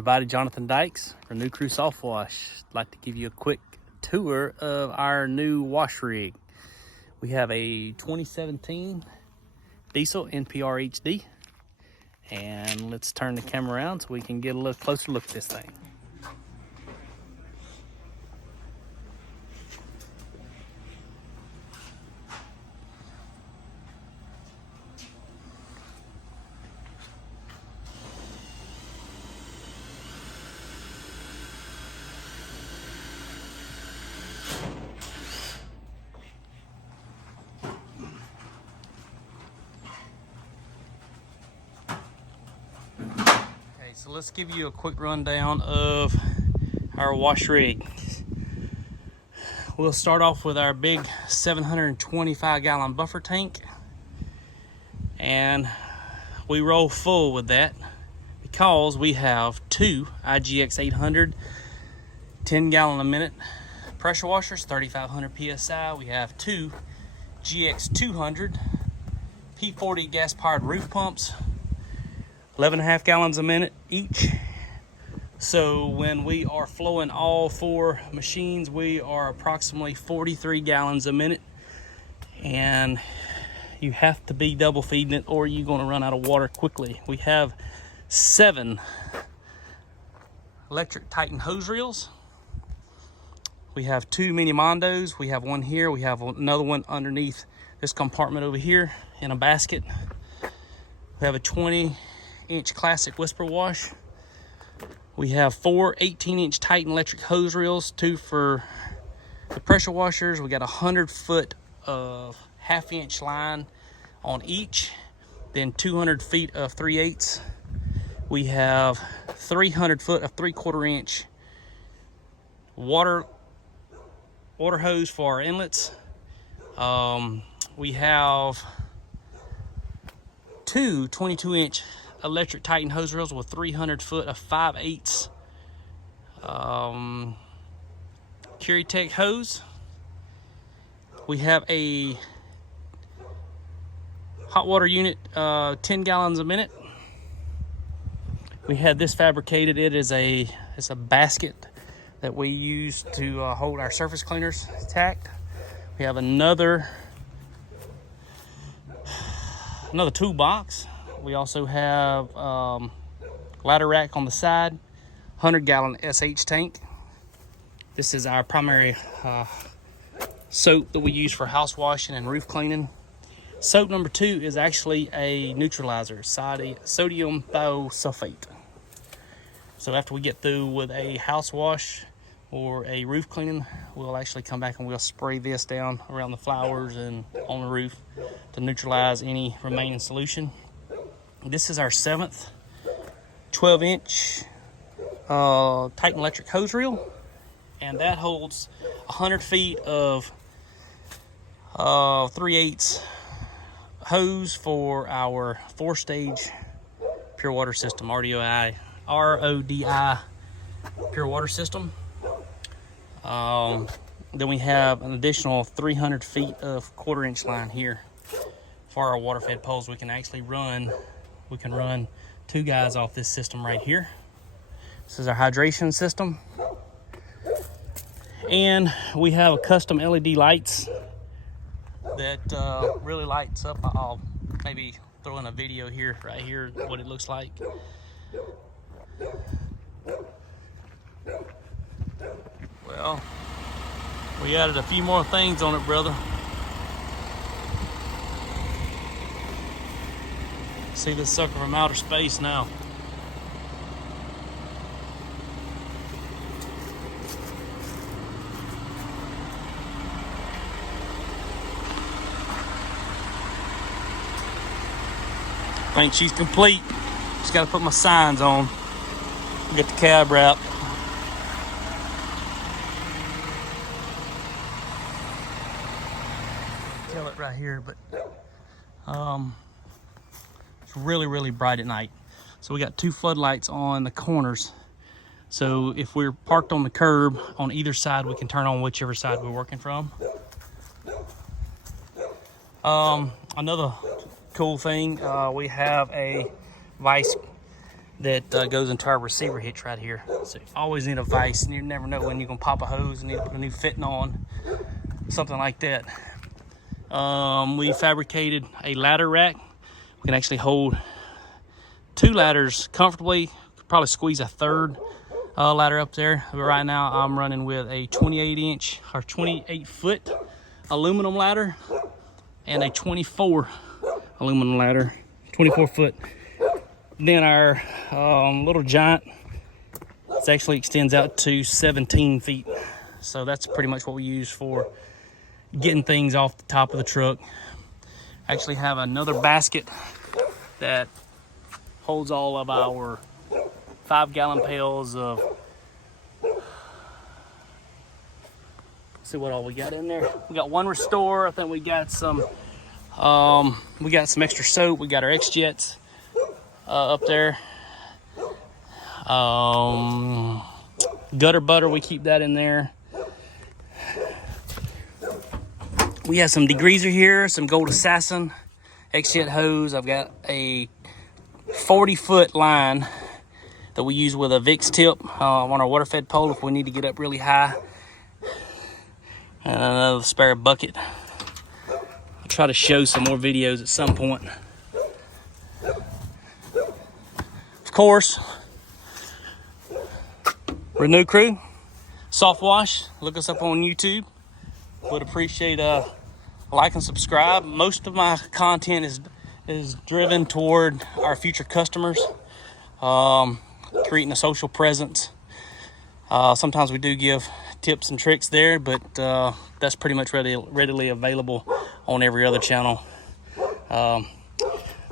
everybody, Jonathan Dykes for New Crew Soft Wash. I'd like to give you a quick tour of our new wash rig. We have a 2017 diesel NPR HD, and let's turn the camera around so we can get a little closer look at this thing. So let's give you a quick rundown of our wash rig. We'll start off with our big 725 gallon buffer tank, and we roll full with that because we have two IGX 800 10 gallon a minute pressure washers, 3500 psi. We have two GX 200 P40 gas powered roof pumps, 11.5 gallons a minute each. So when we are flowing all four machines, we are approximately 43 gallons a minute, and you have to be double feeding it or you're going to run out of water quickly. We have 7 electric Titan hose reels. We have 2 mini Mondos. We have one here. We have another one underneath this compartment over here in a basket. We have a 20-inch classic whisper wash. We have 4 18-inch Titan electric hose reels, 2 for the pressure washers. We got 100 foot of half-inch line on each, then 200 feet of 3/8. We have 300 foot of 3/4 inch water hose for our inlets. We have 2 22-inch electric Titan hose reels with 300 foot of 5/8 Curitech hose. We have a hot water unit, 10 gallons a minute. We had this fabricated. It's a basket that we use to hold our surface cleaners tacked. We have another toolbox. We also have ladder rack on the side, 100 gallon SH tank. This is our primary soap that we use for house washing and roof cleaning. Soap number 2 is actually a neutralizer, sodium thiosulfate. So after we get through with a house wash or a roof cleaning, we'll actually come back and we'll spray this down around the flowers and on the roof to neutralize any remaining solution. This is our 7th 12-inch Titan electric hose reel, and that holds 100 feet of 3/8 hose for our 4-stage pure water system, RODI pure water system. Then we have an additional 300 feet of 1/4 inch line here for our water fed poles. We can run 2 guys off this system right here. This is our hydration system. And we have a custom LED lights that really lights up. I'll maybe throw in a video here, right here, what it looks like. Well, we added a few more things on it, brother. See this sucker from outer space now. I think she's complete. Just got to put my signs on. Get the cab wrap. Tell it right here, but it's really bright at night. So we got 2 floodlights on the corners. So if we're parked on the curb on either side, we can turn on whichever side we're working from. Another cool thing, we have a vice that goes into our receiver hitch right here. So you always need a vise, and you never know when you're gonna pop a hose and need to put a new fitting on, something like that. We fabricated a ladder rack. We can actually hold 2 ladders comfortably. Could probably squeeze a 3rd ladder up there. But right now I'm running with a 28-inch or 28-foot aluminum ladder and a 24 aluminum ladder, 24 foot. Then our little giant, it actually extends out to 17 feet. So that's pretty much what we use for getting things off the top of the truck. I actually have another basket that holds all of our 5-gallon pails of, let's see what all we got in there. We got 1 Restore. I think we got some extra soap. We got our X-Jets up there. Gutter butter, we keep that in there. We have some degreaser here, some Gold Assassin X-Jet hose. I've got a 40-foot line that we use with a Vicks tip on our water-fed pole if we need to get up really high. And another spare bucket. I'll try to show some more videos at some point. Of course, Renew Crew, Soft Wash. Look us up on YouTube. Would appreciate a like and subscribe. Most of my content is driven toward our future customers, creating a social presence. Sometimes we do give tips and tricks there, but that's pretty much readily available on every other channel.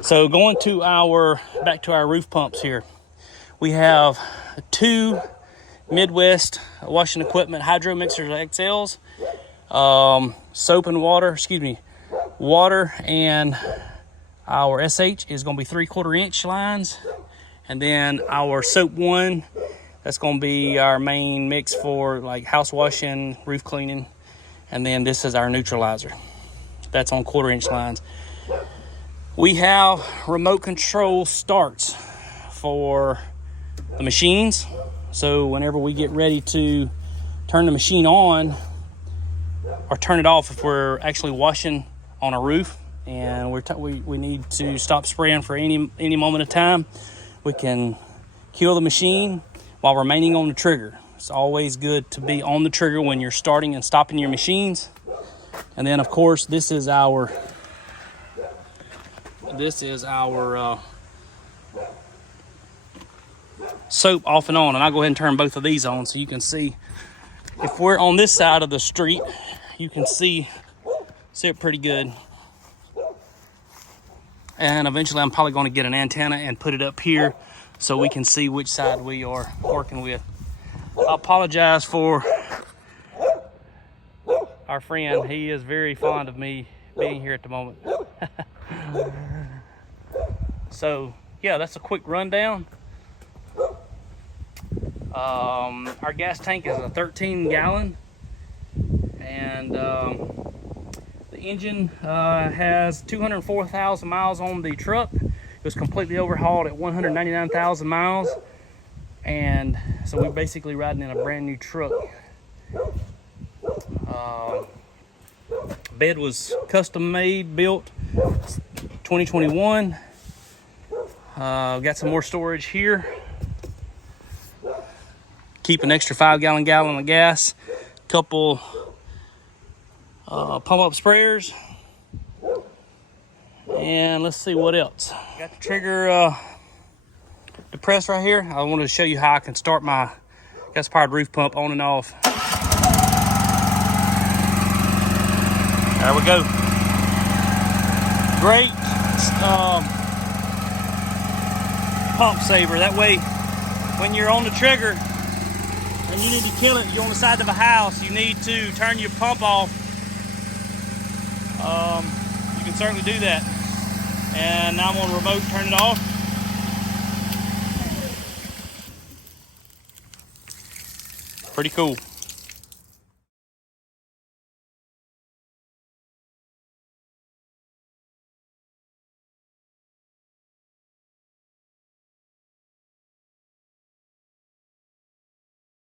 So going to back to our roof pumps here. We have 2 Midwest washing equipment hydro mixers XLs. Soap and water, water and our SH is going to be 3/4 inch lines. And then our soap 1, that's going to be our main mix for like house washing, roof cleaning. And then this is our neutralizer. That's on 1/4 inch lines. We have remote control starts for the machines. So whenever we get ready to turn the machine on or turn it off, if we're actually washing on a roof and we need to stop spraying for any moment of time, we can kill the machine while remaining on the trigger. It's always good to be on the trigger when you're starting and stopping your machines. And then of course this is our soap off and on, and I'll go ahead and turn both of these on so you can see. If we're on this side of the street, you can see it pretty good. And eventually I'm probably going to get an antenna and put it up here so we can see which side we are working with. I apologize for our friend. He is very fond of me being here at the moment. So yeah, that's a quick rundown. Our gas tank is a 13-gallon, and the engine has 204,000 miles on the truck. It was completely overhauled at 199,000 miles, and so we're basically riding in a brand new truck. Bed was custom made, built 2021. Got some more storage here. Keep an extra 5-gallon of gas, couple pump up sprayers, and let's see what else. Got the trigger depressed right here. I wanted to show you how I can start my gas powered roof pump on and off. There we go. Great pump saver. That way when you're on the trigger and you need to kill it, you're on the side of a house, you need to turn your pump off, you can certainly do that. And now I'm on remote, turn it off. Pretty cool.